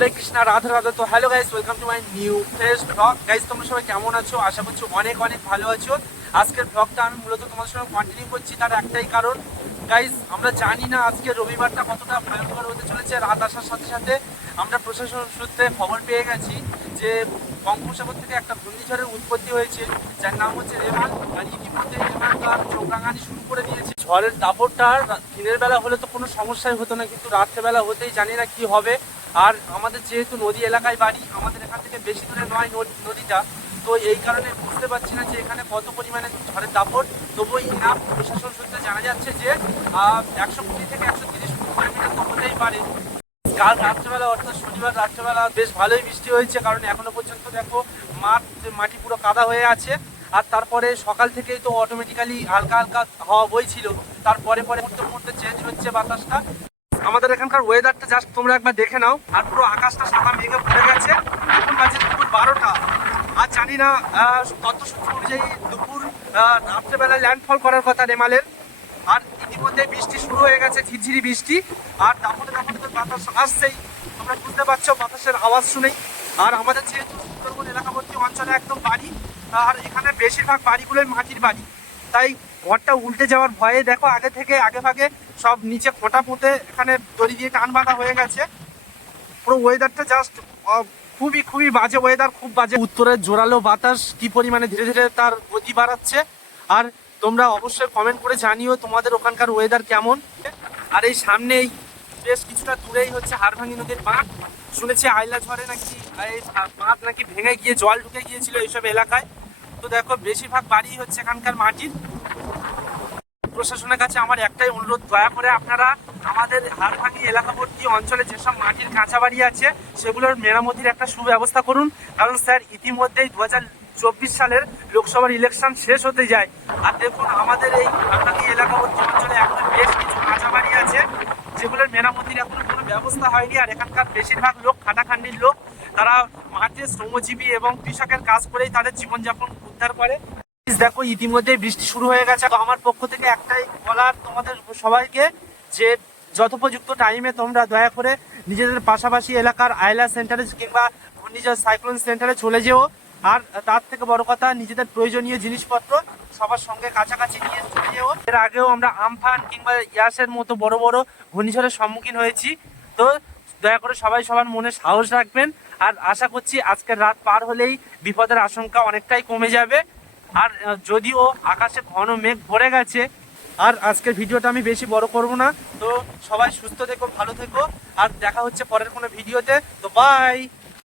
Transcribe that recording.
হরে কৃষ্ণা, রাধা রাধা। তো hello guys welcome to my new fresh vlog guys তোমরা সবাই কেমন আছো? আশা করছি অনেক অনেক ভালো আছো। আজকের ব্লগটা আমি মূলত তোমাদের সঙ্গে কন্টিনিউ করছি, তার একটাই কারণ। গাইস আমরা জানি না আজকে রবিবারটা কতটা ভয়ঙ্কর হতে চলেছে, রাত আসার সাথে সাথে আমরা প্রশাসন সূত্রে খবর পেয়ে গেছি যে বঙ্গোপসাগর থেকে একটা ঘূর্ণিঝড়ের উৎপত্তি হয়েছে, যার নাম হচ্ছে রেমাল, আর ইতিমধ্যে রেমাল তার চোখরাঙানি শুরু করে দিয়েছে। ঝড়ের দাপটটা দিনের বেলা হলে তো কোনো সমস্যাই হতো না, কিন্তু রাত্রেবেলা হতেই জানি না কি হবে। আর আমাদের যেহেতু নদী এলাকায় বাড়ি, আমাদের এখান থেকে বেশি দূরে নয় নদ- নদীটা, তো এই কারণে বুঝতে পারছি না যে এখানে কত পরিমাণে ঝড়ের দাপট। তবু ইনাম প্রশাসন সূত্রে জানা যাচ্ছে যে একশো কুড়ি থেকে একশো তিরিশ কিলোমিটার তো হতেই পারে কাল রাত্রেবেলা, অর্থাৎ শনিবার রাত্রেবেলা বেশ ভালোই বৃষ্টি হয়েছে, কারণ এখনও পর্যন্ত দেখো মাঠ, মাটি পুরো কাদা হয়ে আছে। আর তারপরে সকাল থেকেই তো অটোমেটিক্যালি হালকা হালকা হাওয়া বইছিল। তারপরে পরে মুহূর্তে মুহূর্তে চেঞ্জ হচ্ছে বাতাসটা। আমাদের এখানকার ওয়েদারটা জাস্ট তোমরা একবার দেখে নাও। আর পুরো আকাশটা সাদা মেঘে ভরে গেছে। এখন বাজে দুপুর বারোটা। আর জানি না আহ, সূত্র অনুযায়ী দুপুর রাত্রেবেলায় ল্যান্ডফল করার কথা নেমালের আর ইতিমধ্যে বৃষ্টি শুরু হয়ে গেছে ঝিরঝিরি বৃষ্টি। আর দাপটে দাপটে তো বাতাস আসছেই। তোমরা বুঝতে পারছ বাতাসের আওয়াজ শুনেই। আর আমাদের যেহেতু সুন্দরবন এলাকাবর্তী অঞ্চলে একদম বাড়ি আর এখানে বেশিরভাগ বাড়িগুলোই মাটির বাড়ি। তাই ঘরটা উল্টে যাওয়ার ভয়ে দেখো আগে থেকে আগে ভাগে সব নিচে খোঁটা পুঁতে এখানে দড়ি দিয়ে টান বাঁধা হয়ে গেছে। পুরো ওয়েদারটা জাস্ট খুবই খুবই বাজে ওয়েদার খুব বাজে। উত্তরের জোরালো বাতাস কি পরিমাণে ধীরে ধীরে তার গতি বাড়াচ্ছে? আর তোমরা অবশ্যই কমেন্ট করে জানিও তোমাদের ওখানকার ওয়েদার কেমন। আর এই সামনেই বেশ কিছুটা দূরেই হচ্ছে হাড়ভাঙ্গি নদীর বাঁধ। শুনেছি আইলা ঝড়ে নাকি, এই বাঁধ নাকি ভেঙে গিয়ে জল ঢুকে গিয়েছিল এইসব এলাকায়। তো দেখো, বেশিরভাগ বাড়ি হচ্ছে এখানকার মাটির। প্রশাসনের কাছে আমার একটাই অনুরোধ, দয়া করে আপনারা আমাদের হাড়ভাঙি এলাকাবর্তী অঞ্চলে যেসব মাটির কাঁচা বাড়ি আছে, সেগুলোর মেরামতির একটা সুব্যবস্থা করুন। কারণ স্যার, ইতিমধ্যেই দু চব্বিশ সালের লোকসভার ইলেকশন শেষ হতে যায়। আর দেখুন, আমাদের এই হাড়ভাঙি এলাকাবর্তী অঞ্চলে এখন বেশ কিছু কাঁচা বাড়ি আছে, যেগুলোর মেরামতির এখনও কোনো ব্যবস্থা হয়নি। আর এখানকার বেশিরভাগ লোক খাটাখান্ডির লোক, তারা মাঠে শ্রমজীবী এবং কৃষকের কাজ করেই তাদের জীবনযাপন উদ্ধার করে দেখো ইতিমধ্যে বৃষ্টি শুরু হয়ে গেছে। তো আমার পক্ষ থেকে একটাই বলার তোমাদের সবাইকে যে যথোপযুক্ত টাইমে তোমরা দয়া করে নিজেদের পাশাপাশি এলাকার আইলা সেন্টারে কিংবা ঘূর্ণিঝড় সাইক্লোন সেন্টারে চলে যেও। আর তার থেকে বড় কথা, নিজেদের প্রয়োজনীয় জিনিসপত্র সবার সঙ্গে কাছাকাছি নিয়ে চলে যেও। এর আগেও আমরা আমফান কিংবা ইয়াসের মতো বড় বড় ঘূর্ণিঝড়ের সম্মুখীন হয়েছি। তো দয়া করে সবাই সবার মনে সাহস রাখবেন। আর আশা করছি আজকের রাত পার হলেই বিপদের আশঙ্কা অনেকটাই কমে যাবে। আর যদিও আকাশে ঘন মেঘ ভরে গেছে, আর আজকের ভিডিওটা আমি বেশি বড় করব না। তো সবাই সুস্থ থেকো, ভালো থেকো, আর দেখা হচ্ছে পরের কোনো ভিডিওতে। তো বাই